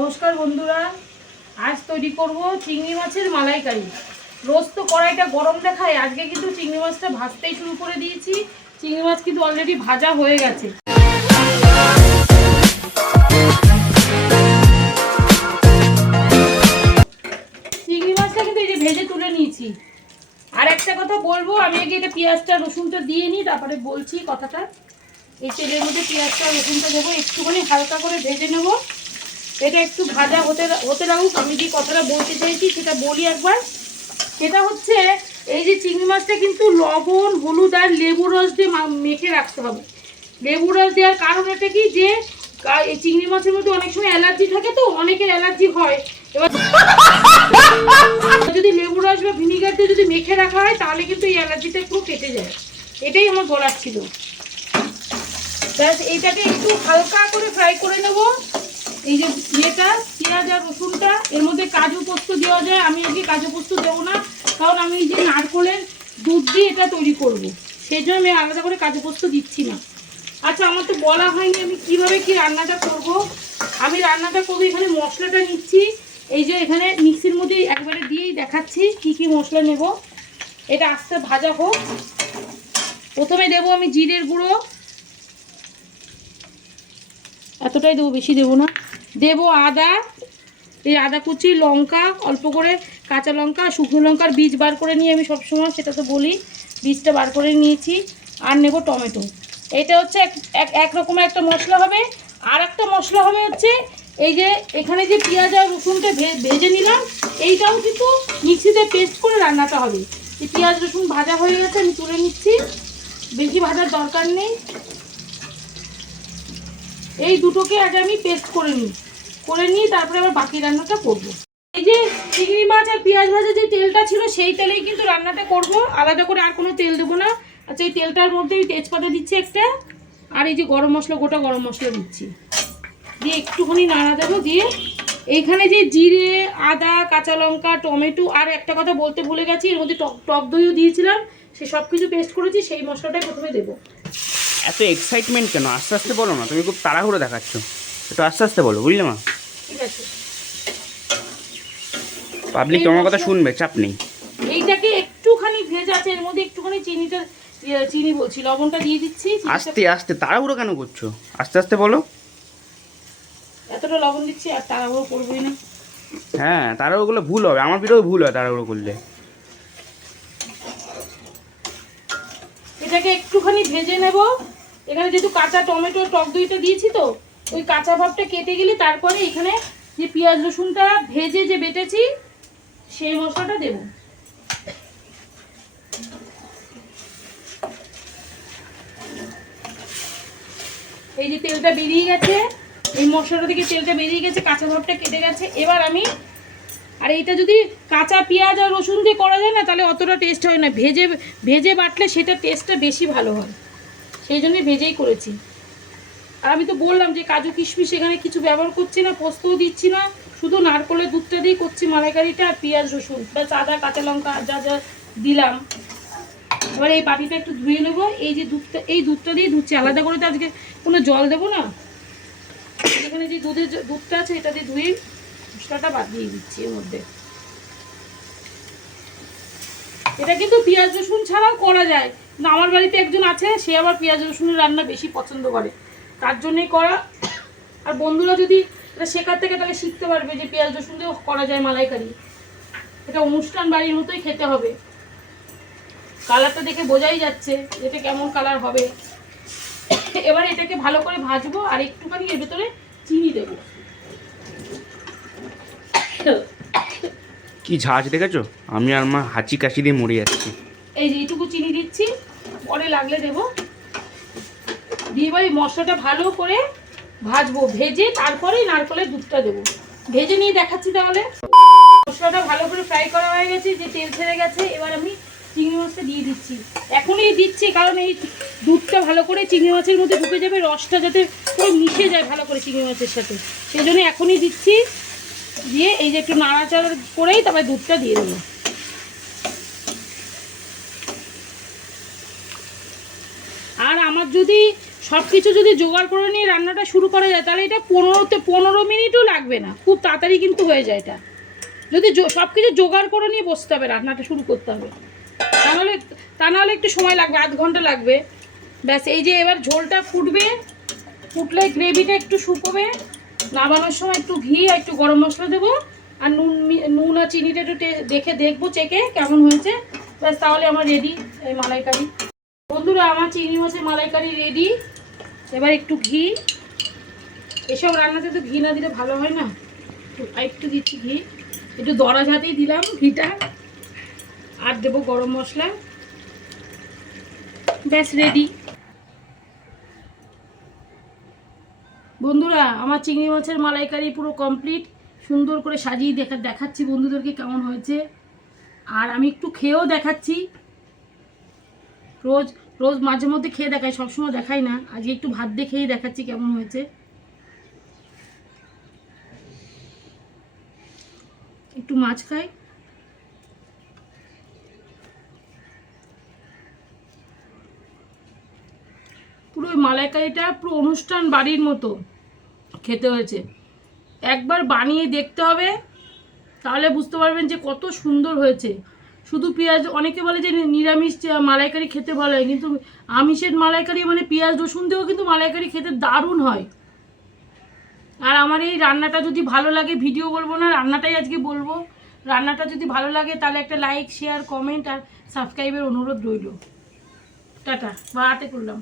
নমস্কার বন্ধুরা, আজ তৈরি করব চিংড়ি মাছের মালাইকারি। রোজ তো কড়াইটা গরম দেখায়, আজকে কিন্তু চিংড়ি মাছটা ভাজতেই শুরু করে দিয়েছি। চিংড়ি মাছ কিন্তু অলরেডি ভাজা হয়ে গেছে। চিংড়ি মাছটা কিন্তু এই যে ভেজে তুলে নিয়েছি। আর একটা কথা বলবো, আমি আগে এটা পেঁয়াজটা রসুনটা দিয়ে নিই, তারপরে বলছি কথাটা। এই তেলের মধ্যে পেঁয়াজটা রসুনটা দেবো, একটুখানি হালকা করে ভেজে নেবো। এটা একটু ভাজা হতে লাগুক। আমি যে কথাটা বলতে চাইছি সেটা বলি একবার। সেটা হচ্ছে, এই যে চিংড়ি মাছটা কিন্তু লবণ, হলুদ আর লেবুর রস দিয়ে মেখে রাখতে হবে। লেবুর রস দেওয়ার কারণ এটা কি, যে এই চিংড়ি মাছের মধ্যে অনেক সময় অ্যালার্জি থাকে, তো অনেকের অ্যালার্জি হয়। এবার যদি লেবুর রস বা ভিনিগার দিয়ে যদি মেখে রাখা হয়, তাহলে কিন্তু এই অ্যালার্জিটা পুরো কেটে যায়। এটাই আমার বলার ছিল। ব্যাস, এইটাকে একটু হালকা করে ফ্রাই করে নেবো। এই যে ইয়েটা পেঁয়াজ আর রসুনটা, এর মধ্যে কাজু পোস্ত দেওয়া যায়। আমি আজকে কাজু পোস্ত দেবো না, কারণ আমি যে নারকোলের দুধ দিয়ে এটা তৈরি করব, সেই জন্য আমি আলাদা করে কাজু পোস্ত দিচ্ছি না। আচ্ছা, আমার তো বলা হয়নি আমি কিভাবে কি রান্নাটা করব। আমি রান্নাটা করবো, এখানে মশলাটা নিচ্ছি। এই যে এখানে মিক্সির মধ্যে একবারে দিয়েই দেখাচ্ছি কি কি মশলা নেব। এটা আস্তে ভাজা হোক। প্রথমে দেবো আমি জিরের গুঁড়ো, এতটাই দেবো, বেশি দেবো না। দেবো আদা, এই আদা কুচি, লঙ্কা অল্প করে, কাঁচা লঙ্কা, শুকনো লঙ্কার বীজ বার করে নিয়ে আমি সবসময় সেটা তো বলি, বীজটা বার করে নিয়েছি। আর নেব টমেটো। এটা হচ্ছে এক রকমের একটা মশলা হবে। আর একটা মশলা হবে হচ্ছে, এই যে এখানে যে পেঁয়াজ আর রসুনটা ভেজে নিলাম, এইটাও কিন্তু মিক্সিতে পেস্ট করে রান্নাটা হবে। এই পেঁয়াজ রসুন ভাজা হয়ে গেছে, আমি তুলে নিচ্ছি, বেশি ভাজার দরকার নেই। এই দুটোকে আগে আমি পেস্ট করে নিই, তারপরে আবার বাকি রান্নাটা করব। এই যে চিংড়ি মাছ আর পেঁয়াজ ভাজা যে তেলটা ছিল, সেই তেলেই কিন্তু রান্নাটা করব, আলাদা করে আর কোনো তেল দেবো না। আচ্ছা, এই তেলটার মধ্যে আমি তেজপাতা দিচ্ছি একটা, আর এই যে গরম মশলা, গোটা গরম মশলা দিচ্ছি, দিয়ে একটুখানি নাড়া দেবো। দিয়ে এইখানে যে জিরে, আদা, কাঁচা লঙ্কা, টমেটো, আর একটা কথা বলতে ভুলে গেছি, এর মধ্যে টক দইও দিয়েছিলাম, সে সব কিছু পেস্ট করেছি, সেই মশলাটাই প্রথমে দেবো। এত এক্সাইটমেন্ট কেন? আস্তে আস্তে বলো না, তুমি খুব তাড়াহুড়ো দেখাচ্ছ, একটু আস্তে আস্তে বলো, বুঝলে মা? ঠিক আছে, পাবলিক তোমার কথা শুনবে, চাপ নেই। এইটাকে একটুখানি ভেজে আছে, এর মধ্যে একটুখানি চিনি বলছি, লবণটা দিয়ে দিচ্ছি। আস্তে আস্তে, তাড়াহুড়ো কেন করছো? আস্তে আস্তে বলো। এতটা লবণ দিচ্ছি, আর তাড়াহুড়ো করবোই না। হ্যাঁ, তাড়াহুড়ো করলে ভুল হবে, আমার ভিডিও ভুল হয় তাড়াহুড়ো করলে। এটাকে একটুখানি ভেজে নেব। এখানে যেহেতু কাঁচা টমেটো, টক দইটা দিয়েছি, তো ওই কাঁচা ভাবটা কেটে গেলে তারপরে এখানে যে পেঁয়াজ রসুনটা ভেজে যে বেটেছি, সেই মশলাটা দেব। এই যে তেলটা বেরিয়ে গেছে, এই মশলাটা থেকে তেলটা বেরিয়ে গেছে, কাঁচা ভাবটা কেটে গেছে। এবার আমি, আর এইটা যদি কাঁচা পেঁয়াজ আর রসুন দিয়ে করা যায় না, তাহলে অতটা টেস্ট হয় না। ভেজে বাটলে সেটা টেস্টটা বেশি ভালো হয়, সেই জন্যই ভেজেই করেছি। আর আমি তো বললাম যে কাজু কিশমিশ এখানে কিছু ব্যবহার করছি না, পোস্তও দিচ্ছি না, শুধু নারকলের দুধটা দিয়েই করছি মালাইকারিটা। আর পেঁয়াজ রসুন ব্যাস, আদা, কাঁচা লঙ্কা যা যা দিলাম। এবার এই বাটিটা একটু ধুয়ে নেবো। এই যে দুধটা দিয়ে ধুচ্ছি, আলাদা করে তো আজকে কোনো জল দেবো না। এখানে যে দুধটা আছে, এটা দিয়ে ধুয়ে মশলাটা বাদ দিয়ে দিচ্ছি এর মধ্যে। এটা কিন্তু পেঁয়াজ রসুন ছাড়াও করা যায়, কিন্তু আমার বাড়িতে একজন আছে, সে আবার পেঁয়াজ রসুনের রান্না বেশি পছন্দ করে, তার জন্যই করা। আর বন্ধুরা যদি এটা শেখার থেকে, তাহলে শিখতে পারবে যে পেঁয়াজ রসুন দিয়েও করা যায় মালাইকারি। এটা অনুষ্ঠান বাড়ির মতোই খেতে হবে। কালারটা দেখে বোঝাই যাচ্ছে এটা কেমন কালার হবে। এবার এটাকে ভালো করে ভাজবো, আর একটুখানি এর ভেতরে চিনি দেবো। কি ঝাঁজ দেখেছো? আমি আর মা হাঁচি কাশি দিয়ে মরে যাচ্ছি। এই যে এইটুকু চিনি দিচ্ছি, পরে লাগলে দেবো। দিয়ে এবার এই মশলাটা ভালো করে ভাজবো, ভেজে তারপরেই নারকেলের দুধটা দেবো। ভেজে নিয়ে দেখাচ্ছি তাহলে। মশলাটা ভালো করে ফ্রাই করা হয়ে গেছে, যে তেল ছেড়ে গেছে। এবার আমি চিংড়ি মাছটা দিয়ে দিচ্ছি, এখনই দিচ্ছি, কারণ এই দুধটা ভালো করে চিংড়ি মাছের মধ্যে ঢুকে যাবে, রসটা যাতে পুরো মিশে যায় ভালো করে চিংড়ি মাছের সাথে, সেই জন্য এখনই দিচ্ছি। দিয়ে এই যে একটু নাড়াচাড়া করেই তারপরে দুধটা দিয়ে দেবো। আর আমার যদি সব কিছু যদি জোগাড় করে নিয়ে রান্নাটা শুরু করা যায় তাহলে এটা 15 মিনিটও লাগবে না, খুব তাড়াতাড়ি কিন্তু হয়ে যায় এটা। যদি সব কিছু জোগাড় করে নিয়ে বসতে হবে, রান্নাটা শুরু করতে হবে, তা নাহলে একটু সময় লাগবে, আধ ঘন্টা লাগবে। ব্যাস এই যে এবার ঝোলটা ফুটবে, ফুটলে গ্রেভিটা একটু শুকোবে, নামানোর সময় একটু ঘি আর একটু গরম মশলা দেবো, আর নুন আর চিনিটা একটু দেখবো চেকে কেমন হয়েছে। ব্যাস তাহলে আমার রেডি এই মালাইকারি। বন্ধুরা আমার চিংড়ি মাছের মালাইকারি রেডি। এবার একটু ঘি, এসব রান্নাতে তো ঘি না দিলে ভালো হয় না, একটু দিচ্ছি ঘি, একটু দরা ঝাঁতেই দিলাম ঘিটা, আর দেবো গরম মশলা। ব্যাস রেডি। বন্ধুরা আমার চিংড়ি মাছের মালাইকারি পুরো কমপ্লিট, সুন্দর করে সাজিয়ে দেখাচ্ছি বন্ধুদেরকে কেমন হয়েছে, আর আমি একটু খেয়েও দেখাচ্ছি। রোজ রোজ মাঝে মধ্যে খেয়ে দেখাই, সবসময় দেখাই না, আজকে একটু ভাত দিয়ে খেয়ে দেখাচ্ছি কেমন হয়েছে। একটু মাছ খাই। পুরো ওই মালাইকারিটা পুরো অনুষ্ঠান বাড়ির মতো খেতে হয়েছে। একবার বানিয়ে দেখতে হবে, তাহলে বুঝতে পারবেন যে কত সুন্দর হয়েছে। শুধু পেঁয়াজ, অনেকে বলে যে নিরামিষ মালাইকারি খেতে ভালো হয়, কিন্তু আমিষের মালাইকারি মানে পেঁয়াজ রসুন দিয়েও কিন্তু মালাইকারি খেতে দারুণ হয়। আর আমার এই রান্নাটা যদি ভালো লাগে, ভিডিও বলবো না, রান্নাটাই আজকে বলবো, রান্নাটা যদি ভালো লাগে তাহলে একটা লাইক, শেয়ার, কমেন্ট আর সাবস্ক্রাইবের অনুরোধ রইল। টাটা, বা হাতে করলাম।